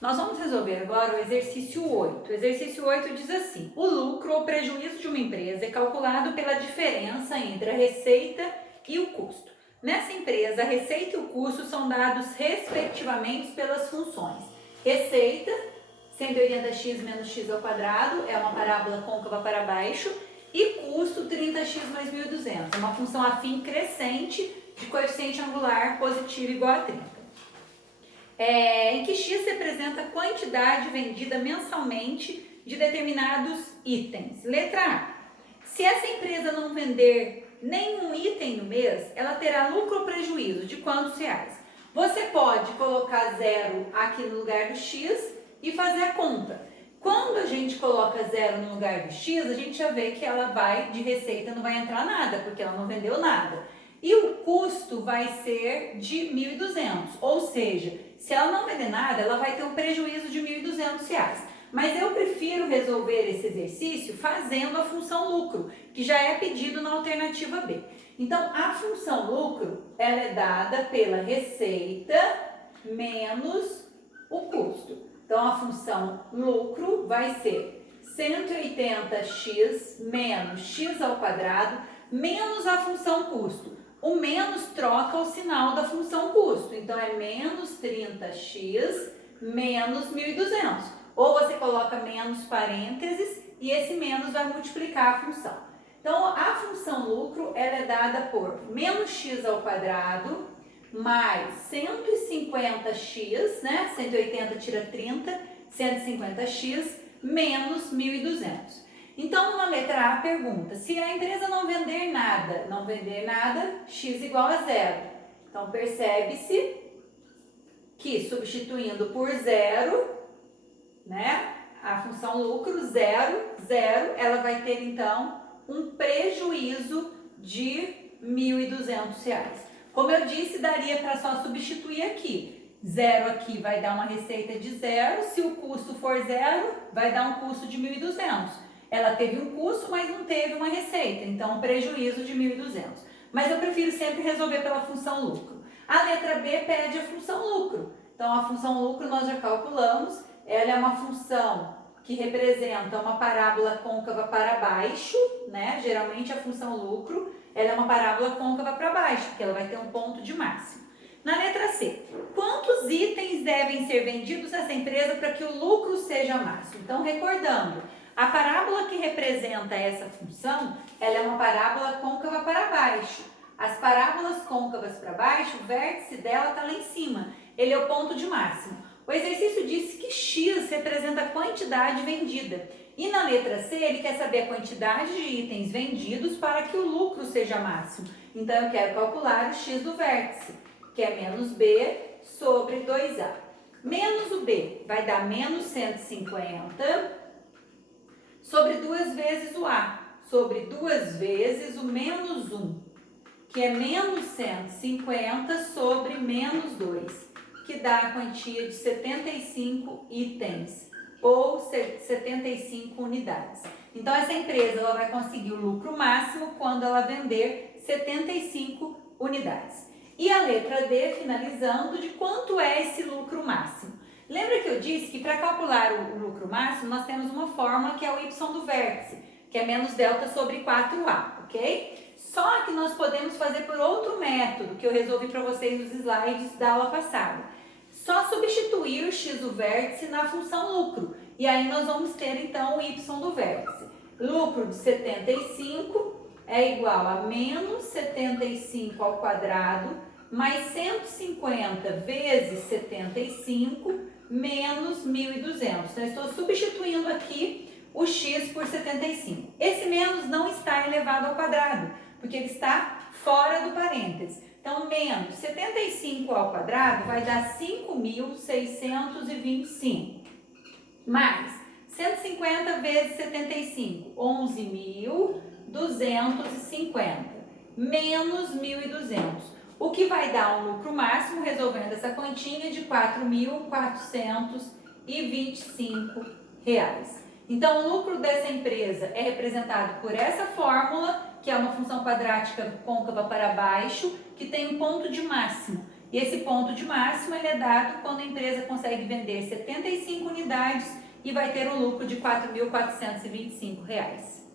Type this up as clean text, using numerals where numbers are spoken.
Nós vamos resolver agora o exercício 8. O exercício 8 diz assim: o lucro ou prejuízo de uma empresa é calculado pela diferença entre a receita e o custo. Nessa empresa, a receita e o custo são dados respectivamente pelas funções. Receita, 180x menos x ao quadrado, é uma parábola côncava para baixo, e custo, 30x mais 1.200, é uma função afim crescente de coeficiente angular positivo igual a 30. Em que x representa a quantidade vendida mensalmente de determinados itens. Letra A. Se essa empresa não vender nenhum item no mês, ela terá lucro ou prejuízo de quantos reais? Você pode colocar zero aqui no lugar do x e fazer a conta. Quando a gente coloca zero no lugar do x, a gente já vê que ela vai, de receita, não vai entrar nada, porque ela não vendeu nada. E o custo vai ser de 1.200, ou seja, se ela não vender nada, ela vai ter um prejuízo de 1.200 reais. Mas eu prefiro resolver esse exercício fazendo a função lucro, que já é pedido na alternativa B. Então, a função lucro, ela é dada pela receita menos o custo. Então, a função lucro vai ser 180x menos x ao quadrado menos a função custo. O menos troca o sinal da função custo. Então, é menos 30x menos 1.200. Ou você coloca menos parênteses e esse menos vai multiplicar a função. Então, a função lucro ela é dada por menos x ao quadrado mais 150x, né? 180 tira 30, 150x menos 1.200. Então, na letra A pergunta, se a empresa não vender nada, x igual a zero. Então, percebe-se que substituindo por zero, né, a função lucro, zero, ela vai ter, então, um prejuízo de R$1.200. Como eu disse, daria para só substituir aqui. Zero aqui vai dar uma receita de zero, se o custo for zero, vai dar um custo de 1.200. Ela teve um custo, mas não teve uma receita, então um prejuízo de 1.200. Mas eu prefiro sempre resolver pela função lucro. A letra B pede a função lucro. Então, a função lucro nós já calculamos, ela é uma função que representa uma parábola côncava para baixo, né? Geralmente a função lucro, ela é uma parábola côncava para baixo, porque ela vai ter um ponto de máximo. Na letra C, quantos itens devem ser vendidos nessa empresa para que o lucro seja máximo? Então, recordando, a parábola que representa essa função, ela é uma parábola côncava para baixo. As parábolas côncavas para baixo, o vértice dela está lá em cima. Ele é o ponto de máximo. O exercício disse que x representa a quantidade vendida. E na letra C, ele quer saber a quantidade de itens vendidos para que o lucro seja máximo. Então, eu quero calcular o x do vértice, que é menos b sobre 2a. Menos o b vai dar menos 150 sobre 2 vezes o a, sobre 2 vezes o menos 1, que é menos 150 sobre menos 2, que dá a quantia de 75 itens, ou 75 unidades. Então, essa empresa ela vai conseguir o lucro máximo quando ela vender 75 unidades. E a letra D, finalizando, de quanto é esse lucro máximo. Lembra que eu disse que para calcular o lucro máximo, nós temos uma fórmula que é o y do vértice, que é menos delta sobre 4a, ok? Só que nós podemos fazer por outro método, que eu resolvi para vocês nos slides da aula passada. Só substituir o x do vértice na função lucro, e aí nós vamos ter então o y do vértice. Lucro de 75 é igual a menos 75 ao quadrado, mais 150 vezes 75, menos 1.200. Então, eu estou substituindo aqui o x por 75. Esse menos não está elevado ao quadrado, porque ele está fora do parênteses. Então, menos 75 ao quadrado vai dar 5.625. Mais 150 vezes 75, 11.250. Menos 1.200. O que vai dar um lucro máximo, resolvendo essa continha, de R$ 4.425. Então, o lucro dessa empresa é representado por essa fórmula, que é uma função quadrática côncava para baixo, que tem um ponto de máximo. E esse ponto de máximo ele é dado quando a empresa consegue vender 75 unidades e vai ter um lucro de R$ 4.425.